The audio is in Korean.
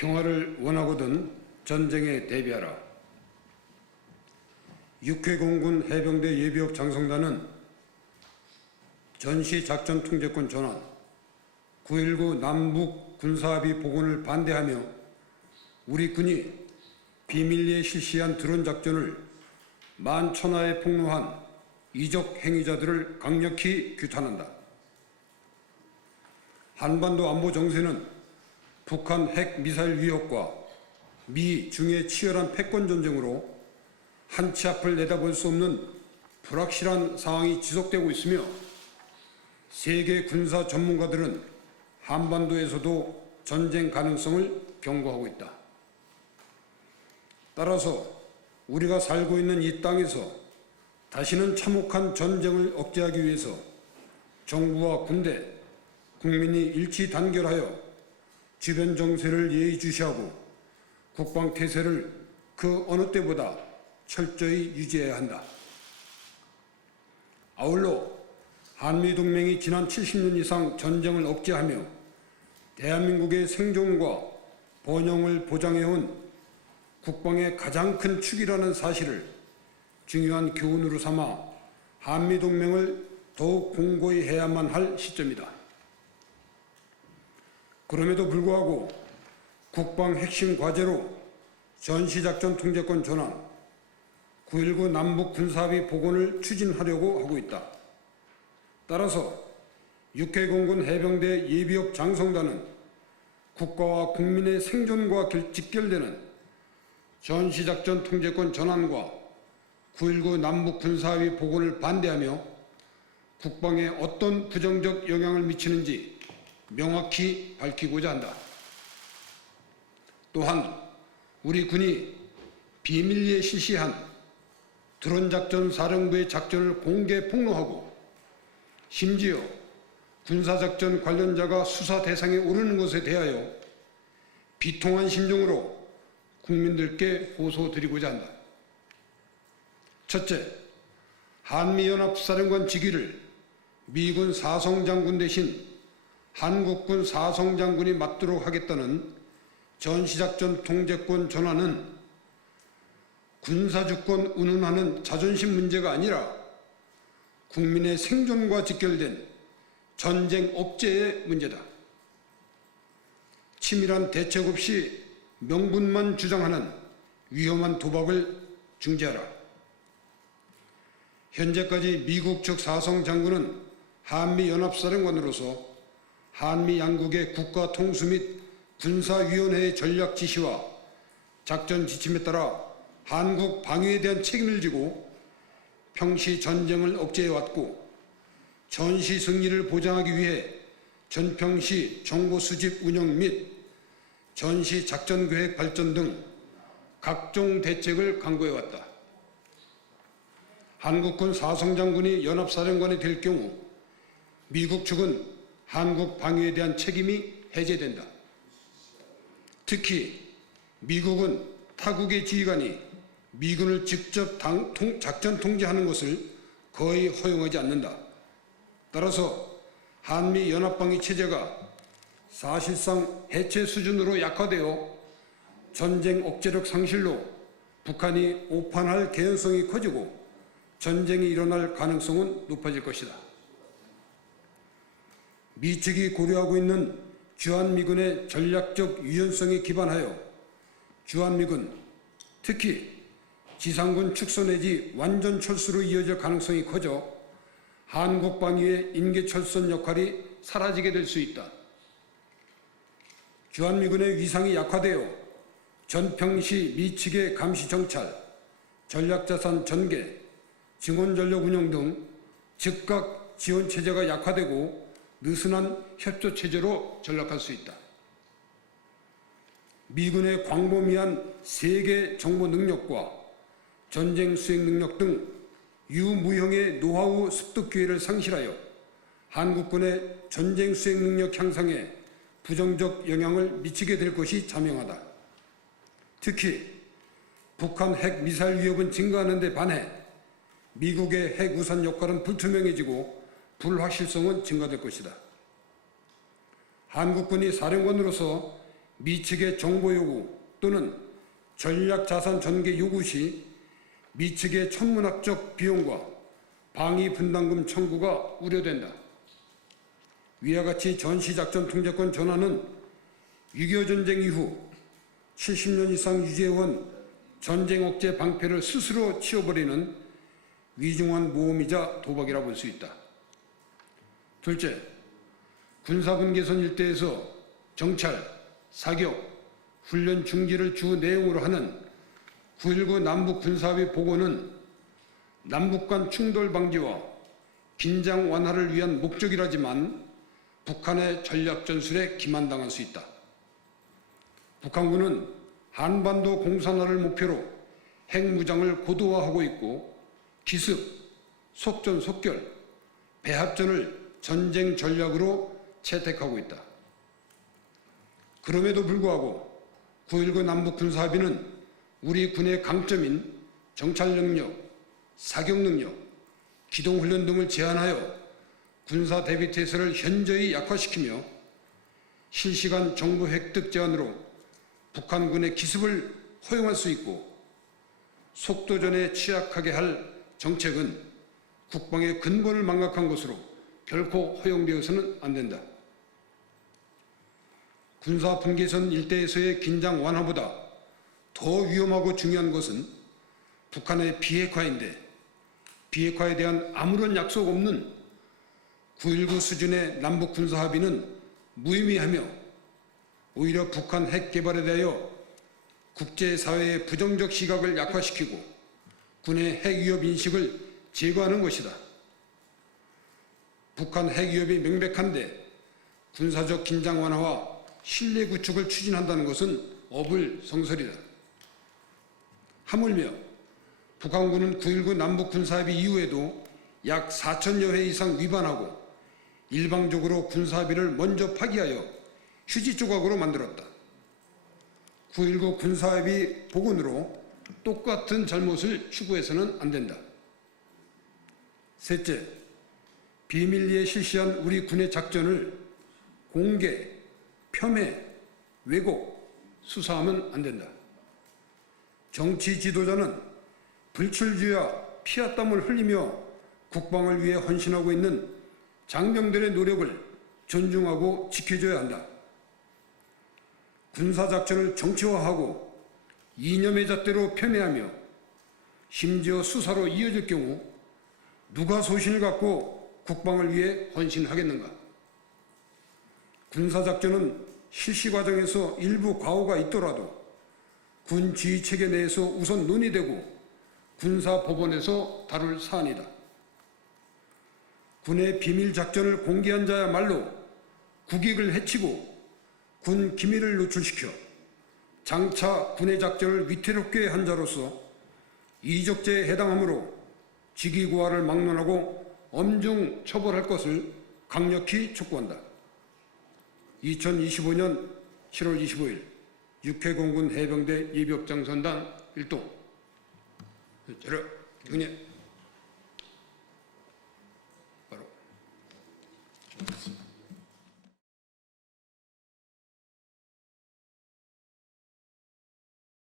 평화를 원하거든 전쟁에 대비하라. 6회 공군 해병대 예비역 장성단은 전시작전 통제권 전환, 9.19 남북 군사합의 복원을 반대하며 우리 군이 비밀리에 실시한 드론 작전을 만천하에 폭로한 이적 행위자들을 강력히 규탄한다. 한반도 안보 정세는 북한 핵 미사일 위협과 미, 중의 치열한 패권 전쟁으로 한치 앞을 내다볼 수 없는 불확실한 상황이 지속되고 있으며 세계 군사 전문가들은 한반도에서도 전쟁 가능성을 경고하고 있다. 따라서 우리가 살고 있는 이 땅에서 다시는 참혹한 전쟁을 억제하기 위해서 정부와 군대, 국민이 일치 단결하여 주변 정세를 예의주시하고 국방태세를 그 어느 때보다 철저히 유지해야 한다. 아울러 한미동맹이 지난 70년 이상 전쟁을 억제하며 대한민국의 생존과 번영을 보장해온 국방의 가장 큰 축이라는 사실을 중요한 교훈으로 삼아 한미동맹을 더욱 공고히 해야만 할 시점이다. 그럼에도 불구하고 국방 핵심 과제로 전시작전 통제권 전환, 9.19 남북 군사합의 복원을 추진하려고 하고 있다. 따라서 6회 공군 해병대 예비역 장성단은 국가와 국민의 생존과 직결되는 전시작전 통제권 전환과 9.19 남북 군사합의 복원을 반대하며 국방에 어떤 부정적 영향을 미치는지 명확히 밝히고자 한다. 또한 우리 군이 비밀리에 실시한 드론작전 사령부의 작전을 공개 폭로하고 심지어 군사작전 관련자가 수사 대상에 오르는 것에 대하여 비통한 심정으로 국민들께 호소드리고자 한다. 첫째, 한미연합사령관 직위를 미군 사성장군 대신 한국군 사성장군이 맡도록 하겠다는 전시작전 통제권 전환은 군사주권 운운하는 자존심 문제가 아니라 국민의 생존과 직결된 전쟁 억제의 문제다. 치밀한 대책 없이 명분만 주장하는 위험한 도박을 중지하라. 현재까지 미국 측 사성장군은 한미연합사령관으로서 한미 양국의 국가 통수 및 군사위원회의 전략 지시와 작전 지침에 따라 한국 방위에 대한 책임을 지고 평시 전쟁을 억제해왔고 전시 승리를 보장하기 위해 전평시 정보 수집 운영 및 전시 작전 계획 발전 등 각종 대책을 강구해왔다. 한국군 사성장군이 연합사령관이 될 경우 미국 측은 한국 방위에 대한 책임이 해제된다. 특히 미국은 타국의 지휘관이 미군을 직접 작전 통제하는 것을 거의 허용하지 않는다. 따라서 한미 연합방위 체제가 사실상 해체 수준으로 약화되어 전쟁 억제력 상실로 북한이 오판할 개연성이 커지고 전쟁이 일어날 가능성은 높아질 것이다. 미 측이 고려하고 있는 주한미군의 전략적 유연성에 기반하여 주한미군, 특히 지상군 축소 내지 완전 철수로 이어질 가능성이 커져 한국 방위의 인계철선 역할이 사라지게 될 수 있다. 주한미군의 위상이 약화되어 전평시 미 측의 감시 정찰, 전략자산 전개, 증원전력 운영 등 즉각 지원체제가 약화되고 느슨한 협조체제로 전락할 수 있다. 미군의 광범위한 세계 정보 능력과 전쟁 수행 능력 등 유무형의 노하우 습득 기회를 상실하여 한국군의 전쟁 수행 능력 향상에 부정적 영향을 미치게 될 것이 자명하다. 특히 북한 핵 미사일 위협은 증가하는 데 반해 미국의 핵 우산 역할은 불투명해지고 불확실성은 증가될 것이다. 한국군이 사령관으로서 미측의 정보 요구 또는 전략자산 전개 요구 시 미측의 천문학적 비용과 방위 분담금 청구가 우려된다. 위와 같이 전시작전 통제권 전환은 6.25 전쟁 이후 70년 이상 유지해온 전쟁 억제 방패를 스스로 치워버리는 위중한 모험이자 도박이라 볼 수 있다. 둘째, 군사분 개선 일대에서 정찰, 사격, 훈련 중지를 주 내용으로 하는 9.19 남북 군사합의 복원은 남북 간 충돌 방지와 긴장 완화를 위한 목적이라지만 북한의 전략 전술에 기만당할 수 있다. 북한군은 한반도 공산화를 목표로 핵무장을 고도화하고 있고 기습, 속전속결, 배합전을 전쟁 전략으로 채택하고 있다. 그럼에도 불구하고 9.19 남북 군사합의는 우리 군의 강점인 정찰 능력, 사격 능력, 기동훈련 등을 제한하여 군사 대비태세를 현저히 약화시키며 실시간 정보 획득 제한으로 북한군의 기습을 허용할 수 있고 속도전에 취약하게 할 정책은 국방의 근본을 망각한 것으로 결코 허용되어서는 안 된다. 군사 분계선 일대에서의 긴장 완화보다 더 위험하고 중요한 것은 북한의 비핵화인데 비핵화에 대한 아무런 약속 없는 9.19 수준의 남북 군사 합의는 무의미하며 오히려 북한 핵 개발에 대하여 국제사회의 부정적 시각을 약화시키고 군의 핵 위협 인식을 제거하는 것이다. 북한 핵 위협이 명백한데 군사적 긴장 완화와 신뢰 구축을 추진한다는 것은 어불성설이다. 하물며 북한군은 9.19 남북 군사합의 이후에도 약 4천여 회 이상 위반하고 일방적으로 군사합의를 먼저 파기하여 휴지 조각으로 만들었다. 9.19 군사합의 복원으로 똑같은 잘못을 추구해서는 안 된다. 셋째, 비밀리에 실시한 우리 군의 작전을 공개, 폄훼, 왜곡, 수사하면 안 된다. 정치 지도자는 불출주야 피와 땀을 흘리며 국방을 위해 헌신하고 있는 장병들의 노력을 존중하고 지켜줘야 한다. 군사작전을 정치화하고 이념의 잣대로 폄훼하며 심지어 수사로 이어질 경우 누가 소신을 갖고 국방을 위해 헌신하겠는가? 군사작전은 실시 과정에서 일부 과오가 있더라도 군 지휘체계 내에서 우선 논의되고 군사법원에서 다룰 사안이다. 군의 비밀작전을 공개한 자야말로 국익을 해치고 군 기밀을 노출시켜 장차 군의 작전을 위태롭게 한 자로서 이적죄에 해당하므로 직위고하를 막론하고 엄중 처벌할 것을 강력히 촉구한다. 2025년 7월 25일 육해공군 해병대 예비역장선단 1동 저러, 응애